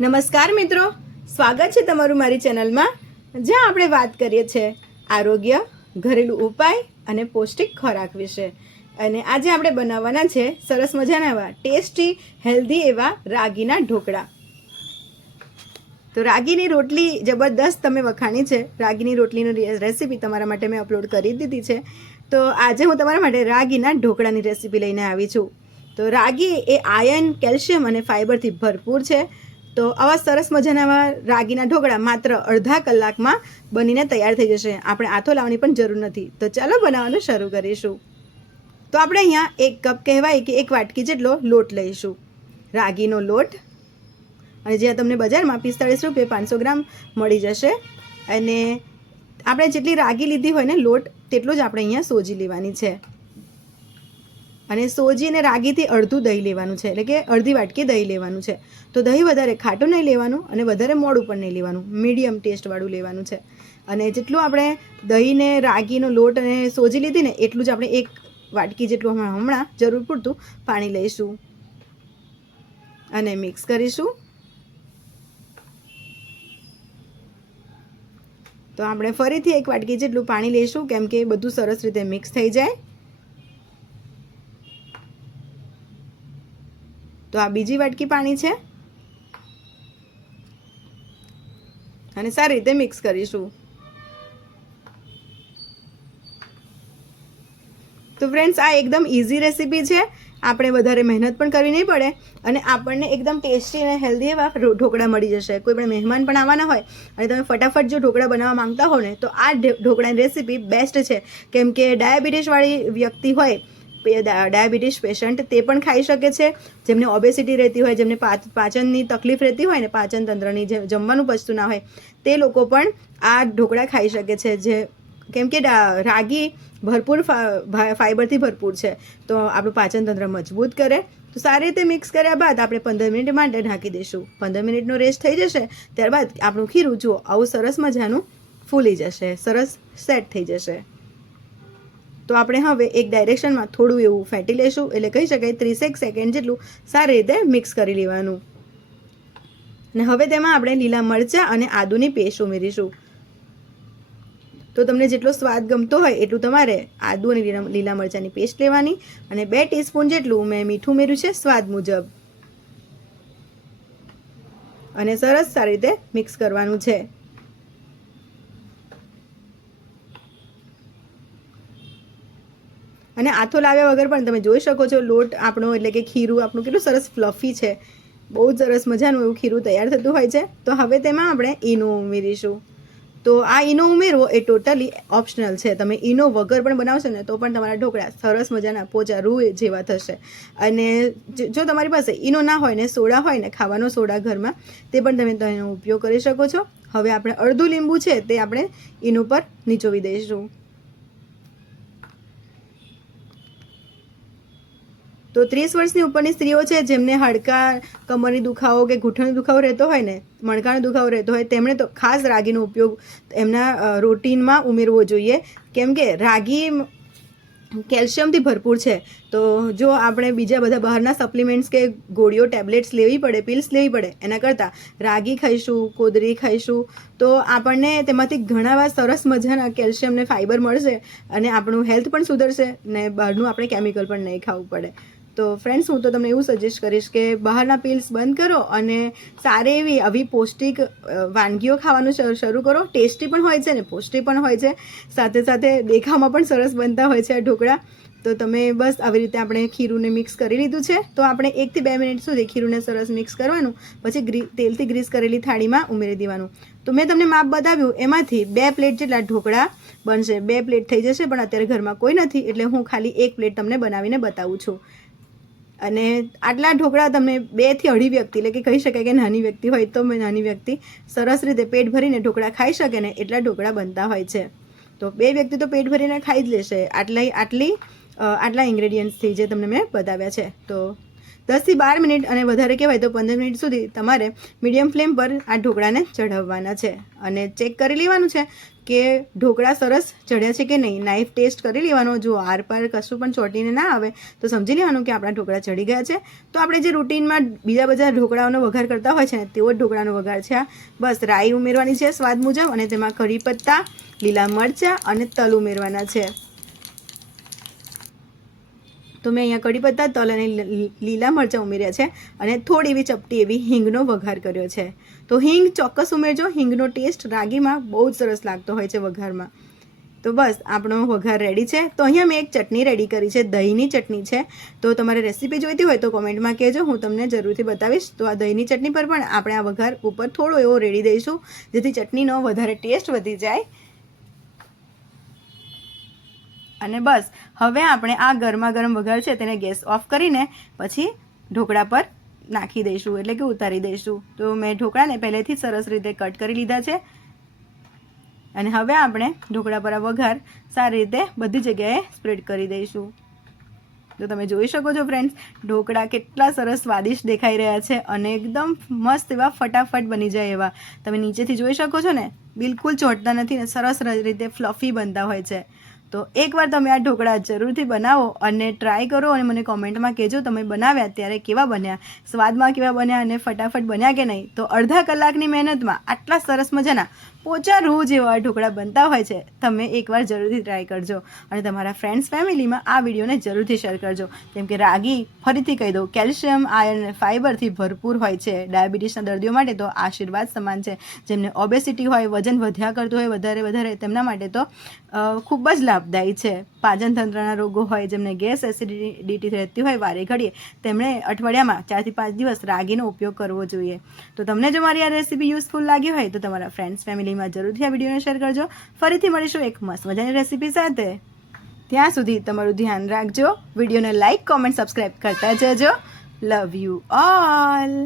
નમસ્કાર મિત્રો, સ્વાગત છે તમારું મારી ચેનલમાં, જ્યાં આપણે વાત કરીએ છીએ આરોગ્ય, ઘરેલું ઉપાય અને પૌષ્ટિક ખોરાક વિશે. અને આજે આપણે બનાવવાના છે સરસ મજાના એવા ટેસ્ટી હેલ્ધી એવા રાગીના ઢોકળા. તો રાગીની રોટલી જબરદસ્ત તમે વખાણી છે. રાગીની રોટલીની રેસીપી તમારા માટે મેં અપલોડ કરી દીધી છે. તો આજે હું તમારા માટે રાગીના ઢોકળાની રેસીપી લઈને આવી છું. તો રાગી એ આયર્ન, કેલ્શિયમ અને ફાઇબરથી ભરપૂર છે. તો આવા સરસ મજાના રાગીના ઢોકળા માત્ર અડધા કલાકમાં બનીને તૈયાર થઈ જશે. આપણે આથો લાવવાની પણ જરૂર નથી. તો ચાલો બનાવવાનું શરૂ કરીશું. તો આપણે અહીંયા 1 કપ કહેવાય કે 1 વાટકી જેટલો લોટ લઈશું, રાગીનો લોટ. અને જે તમને બજારમાં 45 રૂપિયે 500 ગ્રામ મળી જશે. અને આપણે જેટલી રાગી લીધી હોય ને લોટ, તેટલું જ આપણે અહીંયા સોજી લેવાની છે. અને સોજી અને રાગીથી અડધું દહીં લેવાનું છે, એટલે કે અડધી વાટકી દહીં લેવાનું છે. તો દહીં વધારે ખાટું નહીં લેવાનું અને વધારે મોડું પણ નહીં લેવાનું, મીડિયમ ટેસ્ટવાળું લેવાનું છે. અને જેટલું આપણે દહીં ને રાગીનો લોટ અને સોજી લીધી ને એટલું જ આપણે 1 વાટકી જેટલું હમણાં જરૂર પૂરતું પાણી લઈશું અને મિક્સ કરીશું. તો આપણે ફરીથી 1 વાટકી જેટલું પાણી લઈશું, કેમ કે બધું સરસ રીતે મિક્સ થઈ જાય. તો આ બીજી વાટકી પાણી છે અને સારી રીતે મિક્સ કરીશું. તો ફ્રેન્ડ્સ, આ એકદમ ઇઝી રેસીપી છે. આપણે વધારે મહેનત પણ કરવી નહીં પડે અને આપણને એકદમ ટેસ્ટી અને હેલ્ધી એવા ઢોકળા મળી જશે. કોઈ પણ મહેમાન પણ આવવાના હોય અને તમે ફટાફટ જો ઢોકળા બનાવવા માંગતા હો ને, તો આ ઢોકળાની રેસીપી બેસ્ટ છે. કેમ કે ડાયાબિટીસવાળી વ્યક્તિ હોય, ડાયાબિટીસ પેશન્ટ, તે પણ ખાઈ શકે છે. જેમને ઓબેસિટી રહેતી હોય, જેમને પાચનની તકલીફ રહેતી હોય ને, પાચન તંત્રની, જે જમવાનું પચતું ના હોય, તે લોકો પણ આ ઢોકળા ખાઈ શકે છે. કેમ કે રાગી ભરપૂર ફાઇબરથી ભરપૂર છે. તો આપણું પાચન તંત્ર મજબૂત કરે. તો સારી રીતે મિક્સ કર્યા બાદ આપણે 15 મિનિટ માટે ઢાંકી દઈશું. 15 મિનિટનો રેસ્ટ થઈ જશે ત્યારબાદ આપણું ખીરું જુઓ આવું સરસ મજાનું ફૂલી જશે, સરસ સેટ થઈ જશે. તો આપણે હવે એક ડાયરેક્શનમાં થોડું એવું ફેંટી લઈશું, એટલે કહી શકાય 30 સેકન્ડ જેટલું સારી રીતે મિક્સ કરી લેવાનું. અને હવે તેમાં આપણે લીલા મરચાં અને આદુની પેસ્ટ ઉમેરીશું. તો તમને જેટલો સ્વાદ ગમતો હોય એટલું તમારે આદુ અને લીલા મરચાંની પેસ્ટ લેવાની. અને 2 ટીસ્પૂન જેટલું મેં મીઠું ઉમેર્યું છે સ્વાદ મુજબ. અને સરસ સારી રીતે મિક્સ કરવાનું છે. અને આથો લાવ્યા વગર પણ તમે જોઈ શકો છો લોટ આપણો, એટલે કે ખીરું આપણું કેટલું સરસ ફ્લફી છે. બહુ જ સરસ મજાનું એવું ખીરું તૈયાર થતું હોય છે. તો હવે તેમાં આપણે ઈનો ઉમેરીશું. તો આ ઈનો ઉમેરવો એ ટોટલી ઓપ્શનલ છે. તમે ઈનો વગર પણ બનાવશો ને તો પણ તમારા ઢોકળા સરસ મજાના પોચા રૂ જેવા થશે. અને જો તમારી પાસે ઈનો ના હોય ને, સોડા હોય ને, ખાવાનો સોડા ઘરમાં, તે પણ તમે તેનો ઉપયોગ કરી શકો છો. હવે આપણે અડધું લીંબુ છે તે આપણે ઈનો પર નીચોવી દઈશું. તો 30 વર્ષની ઉપરની સ્ત્રીઓ છે, જેમને હાડકાં, કમરની દુખાવો કે ઘૂંટણનો દુખાવો રહેતો હોય ને, મણકાનો દુખાવો રહેતો હોય, તેમણે તો ખાસ રાગીનો ઉપયોગ એમના રૂટીનમાં ઉમેરવો જોઈએ. કેમ કે રાગી કેલ્શિયમથી ભરપૂર છે. તો જો આપણે બીજા બધા બહારના સપ્લિમેન્ટ્સ કે ગોળીઓ, ટેબ્લેટ્સ લેવી પડે, પિલ્સ લેવી પડે, એના કરતાં રાગી ખાઈશું, કોદરી ખાઈશું, તો આપણને તેમાંથી ઘણા એવા સરસ મજાના કેલ્શિયમ ને ફાઇબર મળશે અને આપણું હેલ્થ પણ સુધરશે ને બહારનું આપણે કેમિકલ પણ નહીં ખાવું પડે. તો ફ્રેન્ડ્સ, હું તો તમને એવું સજેસ્ટ કરીશ કે બહારના પિલ્સ બંધ કરો અને સારી એવી આવી પૌષ્ટિક વાનગીઓ ખાવાનું શરૂ કરો. ટેસ્ટી પણ હોય છે ને પૌષ્ટિક પણ હોય છે. સાથે સાથે દેખાવમાં પણ સરસ બનતા હોય છે આ ઢોકળા. તો તમે બસ આવી રીતે આપણે ખીરુંને મિક્સ કરી લીધું છે. તો આપણે 1 થી 2 મિનિટ સુધી ખીરુંને સરસ મિક્સ કરવાનું. પછી તેલથી ગ્રીસ કરેલી થાળીમાં ઉમેરી દેવાનું. તો મેં તમને માપ બતાવ્યું, એમાંથી 2 પ્લેટ જેટલા ઢોકળા બનશે. 2 પ્લેટ થઈ જશે, પણ અત્યારે ઘરમાં કોઈ નથી એટલે હું ખાલી 1 પ્લેટ તમને બનાવીને બતાવું છું. અને આટલા ઢોકળા તમને 2 થી અઢી વ્યક્તિ, એટલે કે કહી શકાય કે નાની વ્યક્તિ હોય તો નાની વ્યક્તિ સરસ રીતે પેટ ભરીને ઢોકળા ખાઈ શકે ને, એટલા ઢોકળા બનતા હોય છે. તો 2 વ્યક્તિ તો પેટ ભરીને ખાઈ જ લેશે આટલા ઇન્ગ્રેડિયન્ટ્સથી જે તમને મેં બતાવ્યા છે. તો 10 થી 12 મિનિટ અને વધારે કહેવાય તો 15 મિનિટ સુધી તમારે મીડિયમ ફ્લેમ પર આ ઢોકળાને ચઢાવવાના છે. અને ચેક કરી લેવાનું છે કે ઢોકળા સરસ ચડ્યા છે કે નહીં. નાઈફ ટેસ્ટ કરી લેવાનો. જો આરપાર કશું પણ ચોંટીને ના આવે તો સમજી લેવાનું કે આપણા ઢોકળા ચડી ગયા છે. તો આપણે જે રૂટીનમાં બીજા બધા ઢોકળાઓનો વઘાર કરતા હોય છે ને તેવો જ ઢોકળાનો વઘાર છે. બસ રાઈ ઉમેરવાની છે સ્વાદ મુજબ અને તેમાં કરી પત્તા, લીલા મરચાં અને તલ ઉમેરવાના છે. તો મેં અહીંયા કઢી પત્તા, તલ અને લીલા મરચાં ઉમેર્યા છે અને થોડી એવી ચપટી એવી હિંગનો વઘાર કર્યો છે. તો હિંગ ચોક્કસ ઉમેરજો. હિંગનો ટેસ્ટ રાગીમાં બહુ જ સરસ લાગતો હોય છે વઘારમાં. તો બસ આપણો વઘાર રેડી છે. તો અહીંયા મેં એક ચટણી રેડી કરી છે, દહીંની ચટણી છે. તો તમારે રેસીપી જોઈતી હોય તો કોમેન્ટમાં કહેજો, હું તમને જરૂરથી બતાવીશ. તો આ દહીંની ચટણી પર પણ આપણે આ વઘાર ઉપર થોડો એવો રેડી દઈશું જેથી ચટણીનો વધારે ટેસ્ટ વધી જાય. અને બસ હવે આપણે આ ગરમા ગરમ વઘાર છે તેને ગેસ ઓફ કરીને પછી ઢોકળા પર નાખી દઈશું, એટલે કે ઉતારી દઈશું. તો મેં ઢોકળાને પહેલેથી સરસ રીતે કટ કરી લીધા છે અને હવે આપણે ઢોકળા પર આ વઘાર સારી રીતે બધી જગ્યાએ સ્પ્રેડ કરી દઈશું. તો તમે જોઈ શકો છો ફ્રેન્ડ્સ, ઢોકળા કેટલા સરસ સ્વાદિષ્ટ દેખાઈ રહ્યા છે અને એકદમ મસ્ત એવા ફટાફટ બની જાય એવા. તમે નીચેથી જોઈ શકો છો ને, બિલકુલ ચોંટતા નથી ને સરસ રીતે ફ્લફી બનતા હોય છે. તો એકવાર તમે આ ઢોકળા જરૂરથી બનાવો અને ટ્રાય કરો અને મને કોમેન્ટમાં કહેજો તમે બનાવ્યા ત્યારે કેવા બન્યા, સ્વાદમાં કેવા બન્યા અને ફટાફટ બન્યા કે નહીં. તો અડધા કલાકની મહેનતમાં આટલા સરસ મજાના પોચા રૂ જેવા ઢોકળા બનતા હોય છે. તમે એકવાર જરૂરથી ટ્રાય કરજો અને તમારા ફ્રેન્ડ્સ ફેમિલીમાં આ વિડીયોને જરૂરથી શેર કરજો. કેમ કે રાગી, ફરીથી કહી દઉં, કેલ્શિયમ, આયર્ન અને ફાઇબરથી ભરપૂર હોય છે. ડાયાબિટીસના દર્દીઓ માટે તો આશીર્વાદ સમાન છે. જેમને ઓબેસિટી હોય, વજન વધ્યા કરતું હોય વધારે તેમના માટે તો ખૂબ જ લાભદાયી છે. પાચન તંત્રના રોગો હોય, જેમને ગેસ, એસિડિટી રહેતી હોય વારે ઘડીએ, તેમણે અઠવાડિયામાં 4 થી 5 દિવસ રાગીનો ઉપયોગ કરવો જોઈએ. તો તમને જો મારી આ રેસીપી યુઝફુલ લાગી હોય તો તમારા ફ્રેન્ડ્સ ફેમિલીમાં જરૂરથી આ વિડીયોને શેર કરજો. ફરીથી મળીશું એક મસ્ત મજાની રેસીપી સાથે. ત્યાં સુધી તમારું ધ્યાન રાખજો. વિડીયોને લાઇક, કોમેન્ટ, સબસ્ક્રાઈબ કરતા જજો. Love you all.